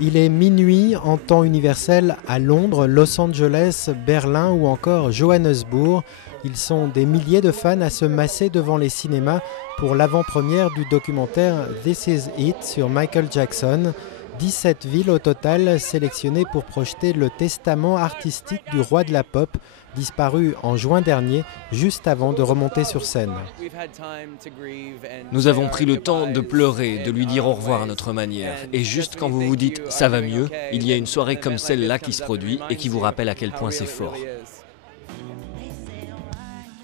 Il est minuit en temps universel à Londres, Los Angeles, Berlin ou encore Johannesburg. Ils sont des milliers de fans à se masser devant les cinémas pour l'avant-première du documentaire This Is It sur Michael Jackson. 17 villes au total sélectionnées pour projeter le testament artistique du roi de la pop, disparu en juin dernier, juste avant de remonter sur scène. Nous avons pris le temps de pleurer, de lui dire au revoir à notre manière. Et juste quand vous vous dites « ça va mieux », il y a une soirée comme celle-là qui se produit et qui vous rappelle à quel point c'est fort.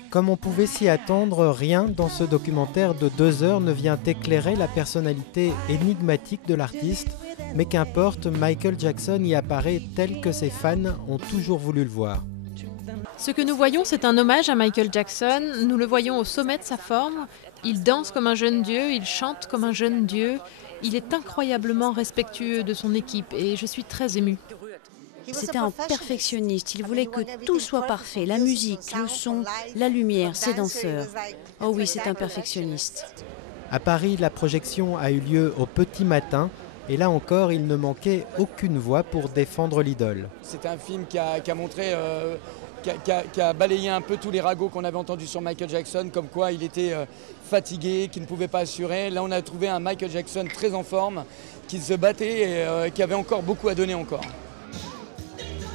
Comme on pouvait s'y attendre, rien dans ce documentaire de 2 heures ne vient éclairer la personnalité énigmatique de l'artiste, mais qu'importe, Michael Jackson y apparaît tel que ses fans ont toujours voulu le voir. Ce que nous voyons, c'est un hommage à Michael Jackson. Nous le voyons au sommet de sa forme. Il danse comme un jeune dieu, il chante comme un jeune dieu. Il est incroyablement respectueux de son équipe et je suis très émue. C'était un perfectionniste, il voulait que tout soit parfait, la musique, le son, la lumière, ses danseurs. Oh oui, c'est un perfectionniste. À Paris, la projection a eu lieu au petit matin et là encore, il ne manquait aucune voix pour défendre l'idole. C'est un film qui a montré, qui a balayé un peu tous les ragots qu'on avait entendus sur Michael Jackson, comme quoi il était fatigué, qu'il ne pouvait pas assurer. Là, on a trouvé un Michael Jackson très en forme, qui se battait et qui avait encore beaucoup à donner encore.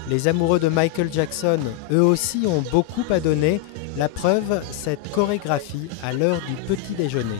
Les amoureux de Michael Jackson, eux aussi, ont beaucoup à donner. La preuve, cette chorégraphie à l'heure du petit déjeuner.